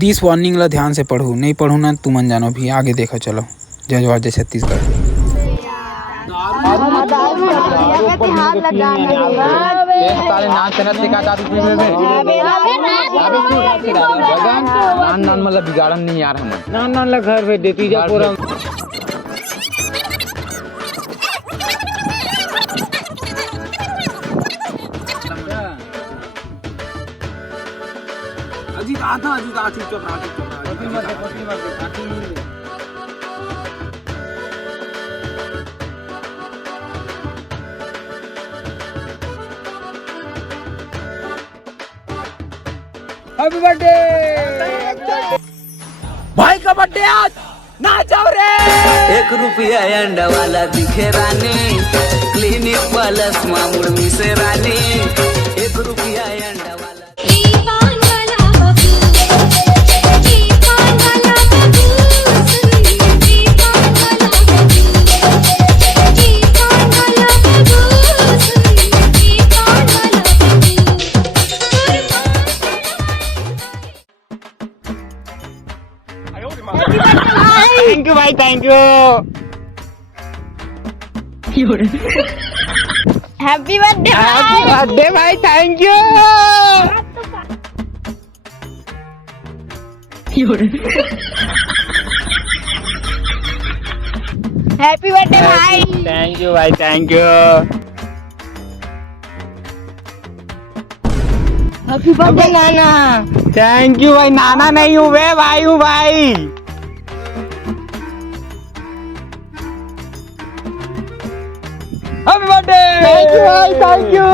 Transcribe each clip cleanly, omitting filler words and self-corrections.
This warning ला ध्यान से पढ़ू, नहीं पढ़ू ना तुम अनजानो भी। आगे देखो चलो। जय जवाहर जय छत्तीसगढ़। मतलब बिगाड़न नहीं यार, हम नान घर भेज देती जा पूरा। अजीत आधा चुप रहा। हैप्पी बर्थडे भाई का बर्थडे आज नाचो रे। 1 रुपया अंडा वाला दिखे रानी, क्लिनिक प्लस मामूल मिसे रानी। 1 रुपया अंडा वाला थैंक यू भाई, थैंक यू। हैप्पी बर्थडे भाई, थैंक यू। हैप्पी बर्थडे भाई। थैंक यू भाई, thank you. Happy birthday Nana. Thank you भाई। नाना नहीं हूँ वे भाई हूँ भाई। Happy birthday. थैंक यू भाई, थैंक यू।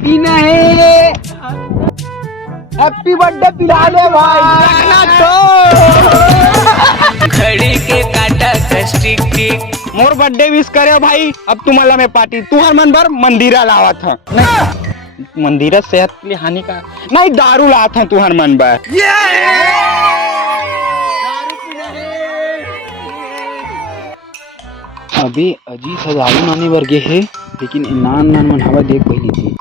पीना है। हैप्पी बर्थडे पिला ले भाई। खड़ी के काटा कष्टिक टिक मोर बर्थडे विश करे भाई। अब तुम्हारा मैं पार्टी तुहर मन भर मंदिरा लावा था। नहीं मंदिरा सेहत के लिए हानिकार नहीं, दारू लावा था तुहर मन भर। अभी अजी सजारू नानी वर्गे है, लेकिन नान मन हवा देख पहली थी।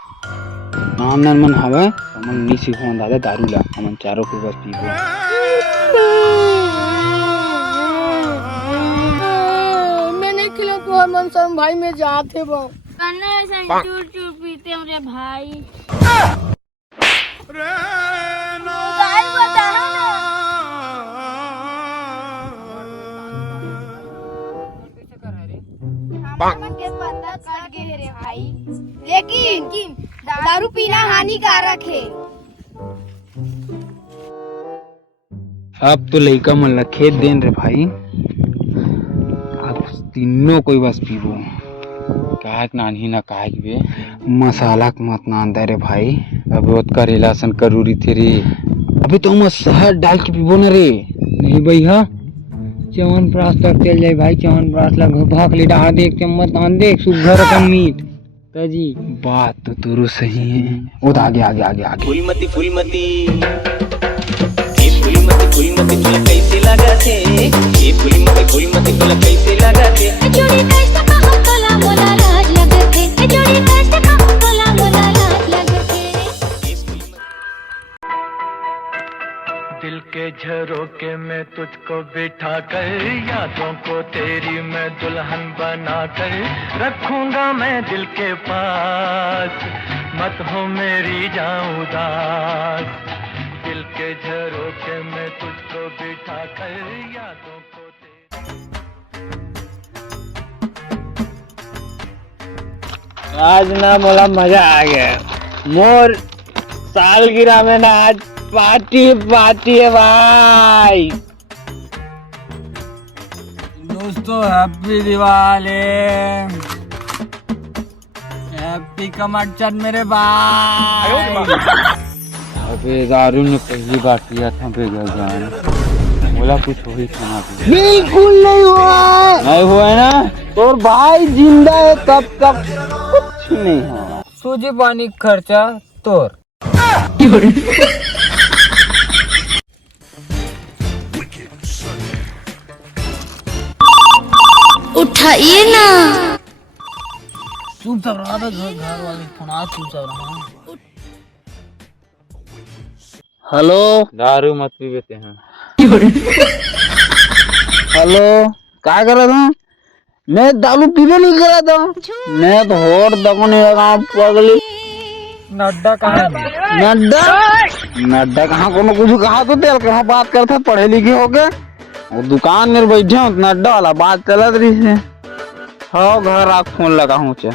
नान मन हवा हमन नहीं सीखो दादा दारू ला, हमन चारों को बस पीबो। मन सम भाई में जाते बो कन्ने ऐसे चूर चूर पीते हमरे भाई। गाय बता ना के पता कट गए रे भाई, लेकिन दारू पीना हानिकारक है। अब तो लइका मन ला खेत देन रे भाई। तीनों कोई बस पीबो काहे नानी ना काहे बे मसाला के मत ना अंदर रे भाई। अब वो करेला सन करूरी थे रे। अबे तो हम शहद डाल के पीबो ना रे। नहीं भैया चवन प्रास तक चल जाए भाई। चवन प्रास लग भाग ले डाल दे एक चम्मच आन दे सुघर का मीट ताजी। बात तो तुरु सही है। वो आगे आगे आगे आगे फूलमती फूलमती तुला कैसे लगा थे? ये फूलमती तुला कैसे लगा थे? जोड़ी कैसे कहूं तोला मोला लाज लगथे। जोड़ी कैसे कहूं तोला मोला लाज लगथे। दिल के झरोके में तुझको बिठा कर, यादों को तेरी मैं दुल्हन बना कर रखूंगा मैं दिल के पास। मत हो मेरी जाऊं उदास। दिल के झरोके में तुझको बिठा कर यादों को आज ना मोला मजा आ गया। मोर सालगिरह में ना आज पार्टी है भाई। दोस्तों हैप्पी दिवाली, हैप्पी कमरचंद मेरे भाई। अबे दारू ने पहली बार पिया था बेगजान। बोला कुछ हो ही खाना भी बिल्कुल नहीं हुआ है। नहीं हुआ है ना। तोर भाई जिंदा है तब तक कुछ नहीं हुआ। सूजी पानी खर्चा तोर। उठाइए ना। चुपचाप रहा बे, घर वाले फोन आ, चुपचाप रहा। हेलो दारू मत पी बेते हैं। हेलो, क्या कर रहा था? मैं दारू पीने नहीं कर रहा था, मैं तो होड़ दबने लगा पगली। नड्डा कहाँ है? नड्डा कहाँ, कोनो कुछ कहा तो तेल कहाँ बात करता, पढ़े लिखे हो गए वो दुकान में बैठे हो, नड्डा वाला बात चलत रही है। हाँ घर आप फोन लगा हूँ चे।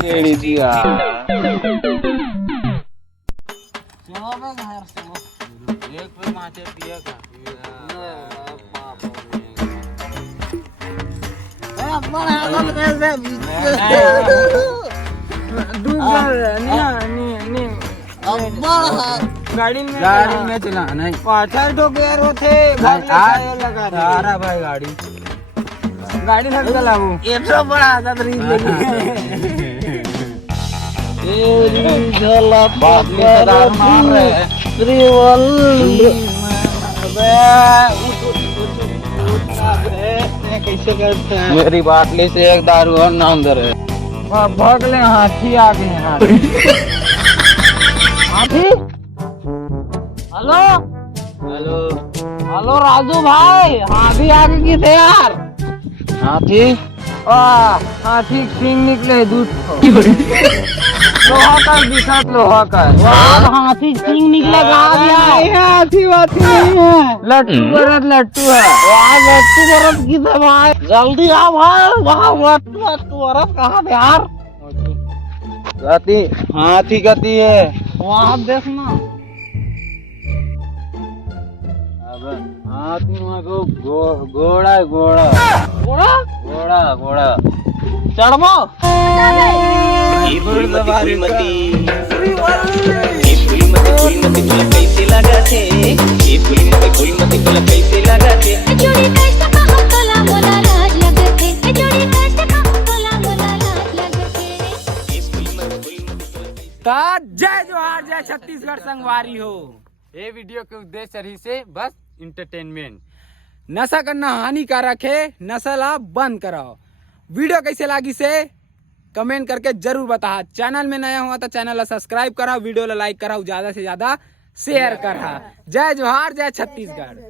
बेड़ी दिया गाड़ी में चलाना है। पाछड़ तो पैर होते सारा भाई गाड़ी लग चलाऊ। ये तो बड़ा आदत रही मार रहे हैं। कैसे करते हैं? मेरी बाटली से एक दारू और नाम दर है। भाग ले, हाथी आ गए हैं। हाथी, हेलो हेलो हेलो राजू भाई, हाथी आगे की थे यार। हाथी हाथी सिंह निकले दूध लोहा का दिखा, लोहा का हाथी सिंह निकले हाथी वाथी नहीं है, लट्टू बरत लट्टू है। लट्टू बरत की थे भाई, जल्दी आ भाई, वहाँ लट्टू बरत कहाँ थे यार? हाथी गति है। वहाँ देखना। हाथी वहाँ को घोड़ा घोड़ा घोड़ा घोड़ा घोड़ा चढ़बो। जोड़ी कैसे कहूँ तोला मोला लाज लगथे, जोड़ी कैसे कहूँ तोला मोला लाज लगथे। जय जोहार, जय छत्तीसगढ़ संगवारी हो। ये वीडियो के उद्देश्य रही से बस इंटरटेनमेंट। नशा करना हानिकारक है, नशा ला बंद कराओ। वीडियो कैसे लगी से कमेंट करके जरूर बता। चैनल में नया हुआ तो चैनल ला सब्सक्राइब कराओ, वीडियो ला लाइक कराओ, ज्यादा से ज्यादा शेयर करा। जय जोहार, जय छत्तीसगढ़।